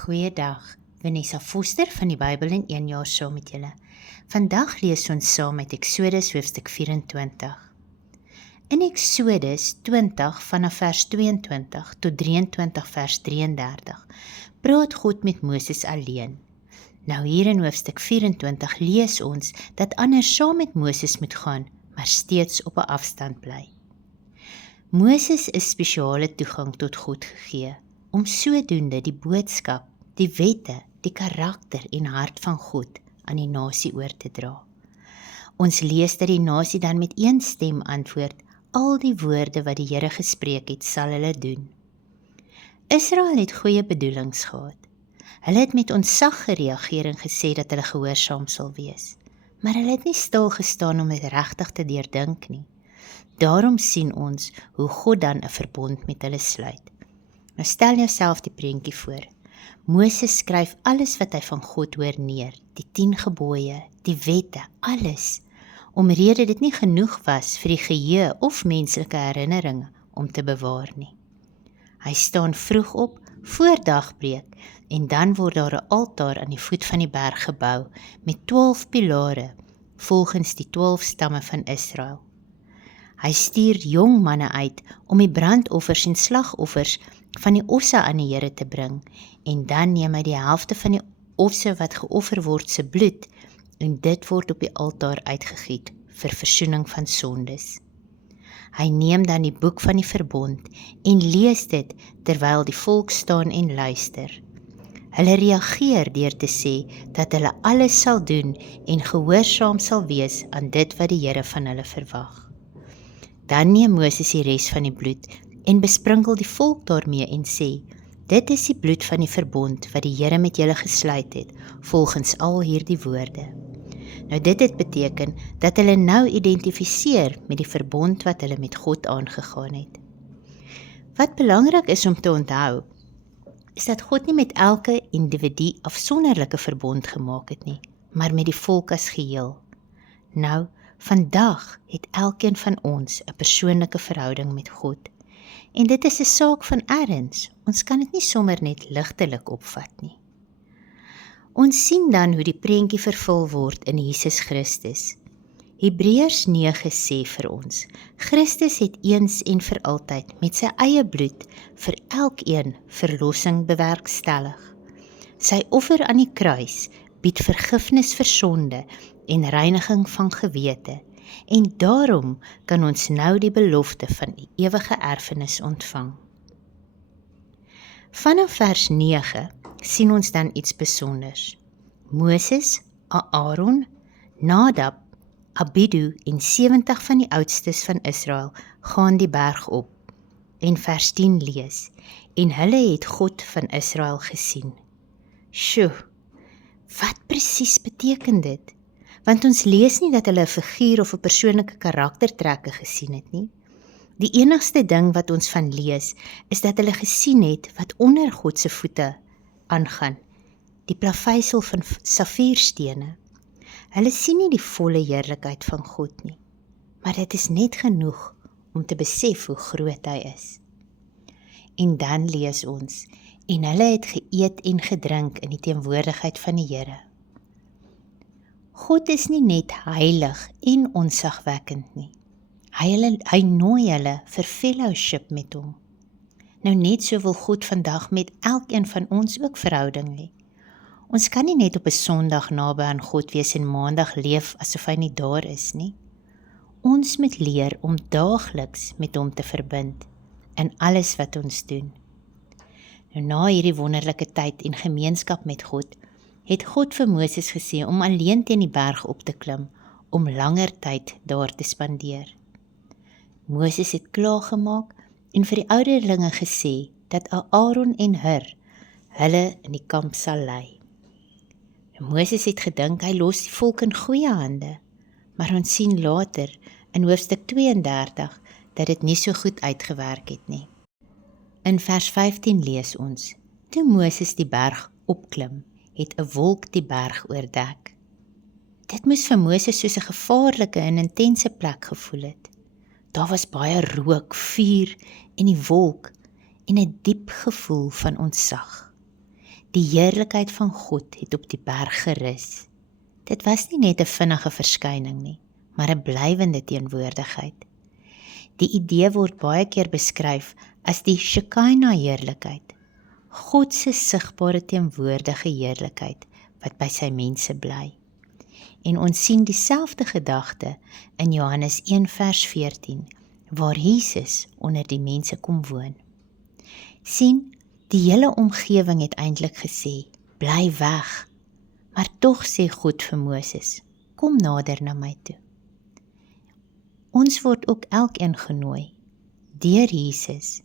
Goeiedag, Vanessa Foster van die Bybel in 1 jaar saam met julle. Vandag lees ons saam met Eksodus hoofstuk 24. In Eksodus 20 vanaf vers 22 tot 23 vers 33 praat God met Moses alleen. Nou hier in hoofstuk 24 lees ons dat ander saam met Moses moet gaan, maar steeds op 'n afstand bly. Moses is spesiale toegang tot God gegee, om sodoende die boodskap, die wette, die karakter en hart van God aan die nasie oor te dra. Ons lees dat die nasie dan met een stem antwoord, al die woorde wat die Here gespreek het, sal hulle doen. Israel het goeie bedoelings gehad. Hulle het met ontzag gereageer en gesê dat hulle gehoorsaam sal wees, maar hulle het nie stil gestaan om dit regtig te deurdink nie. Daarom sien ons hoe God dan 'n verbond met hulle sluit. Nou stel jouself die prentjie voor. Moses skryf alles wat hy van God hoor neer, die 10 gebooie, die wette, alles, omrede dit nie genoeg was vir die geheue of menslike herinneringe om te bewaar nie. Hy staan vroeg op, voor dagbreek, en dan word daar 'n altaar aan die voet van die berg gebou, met 12 pilare, volgens die 12 stamme van Israel. Hy stuur jong manne uit om die brandoffers en slagoffers van die osse aan die Here te bring, en dan neem hy die helfte van die osse wat geoffer word se bloed, en dit word op die altaar uitgegiet vir versoening van sondes. Hy neem dan die boek van die verbond en lees dit terwyl die volk staan en luister. Hulle reageer deur te sê dat hulle alles sal doen en gehoorsaam sal wees aan dit wat die Here van hulle verwag. Dan neem Moses die res van die bloed en besprinkel die volk daarmee en sê, dit is die bloed van die verbond wat die Here met julle gesluit het, volgens al hierdie woorde. Nou dit het beteken dat hulle nou identifiseer met die verbond wat hulle met God aangegaan het. Wat belangrik is om te onthou, is dat God nie met elke individu afsonderlike verbond gemaak het nie, maar met die volk as geheel. Nou, vandag het elkeen van ons 'n persoonlike verhouding met God. En dit is 'n saak van erns, ons kan dit nie sommer net ligtelik opvat nie. Ons sien dan hoe die prentjie vervul word in Jesus Christus. Hebreërs 9 sê vir ons, Christus het eens en vir altyd met sy eie bloed vir elkeen verlossing bewerkstellig. Sy offer aan die kruis bied vergifnis vir sonde en reiniging van gewete, en daarom kan ons nou die belofte van die ewige erfenis ontvang. Vanaf vers 9 sien ons dan iets besonders. Moses, Aaron, Nadab, Abidu en 70 van die oudstes van Israel gaan die berg op. En vers 10 lees, en hulle het God van Israel gesien. Sjoe, wat presies beteken dit? Want ons lees nie dat hulle 'n figuur of 'n persoonlike karaktertrekke gesien het nie. Die enigste ding wat ons van lees, is dat hulle gesien het wat onder God se voete aangaan, die plaveisel van safierstene. Hulle sien nie die volle heerlikheid van God nie, maar dit is net genoeg om te besef hoe groot hy is. En dan lees ons, en hulle het geëet en gedrink in die teenwoordigheid van die Here. God is nie net heilig en onsagwekkend nie. Hy nooi hulle vir fellowship met hom. Nou net so wil God vandag met elkeen van ons ook verhouding hê. Ons kan nie net op 'n Sondag naby aan God wees en Maandag leef asof hy nie daar is nie. Ons moet leer om daagliks met hom te verbind in alles wat ons doen. Nou na hierdie wonderlike tyd en gemeenskap met God, het God vir Moses gesê om alleen teen die berg op te klim, om langer tyd daar te spandeer. Moses het klaargemaak en vir die ouderlinge gesê, dat Aaron en Hur hulle in die kamp sal lei. Moses het gedink hy los die volk in goeie hande, maar ons sien later in hoofstuk 32 dat dit nie so goed uitgewerk het nie. In vers 15 lees ons, toe Moses die berg opklim, het 'n wolk die berg oordek. Dit moes vir Moses soos 'n gevaarlike en intense plek gevoel het. Daar was baie rook, vuur en die wolk en 'n diep gevoel van ontzag. Die heerlikheid van God het op die berg gerus. Dit was nie net 'n vinnige verskyning nie, maar 'n blywende teenwoordigheid. Die idee word baie keer beskryf as die Shekinah heerlikheid, God se sigbare teenwoordige heerlikheid wat by sy mense bly. En ons sien dieselfde gedagte in Johannes 1 vers 14, waar Jesus onder die mense kom woon. Sien, die hele omgewing het eintlik gesê, bly weg, maar tog sê God vir Moses, kom nader na my toe. Ons word ook elkeen genooi, deur Jesus,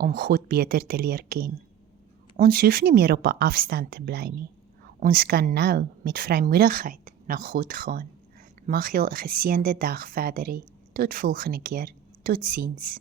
om God beter te leer ken. Ons hoef nie meer op 'n afstand te bly nie. Ons kan nou met vrymoedigheid na God gaan. Mag jy 'n geseënde dag verder hê. Tot volgende keer. Totsiens.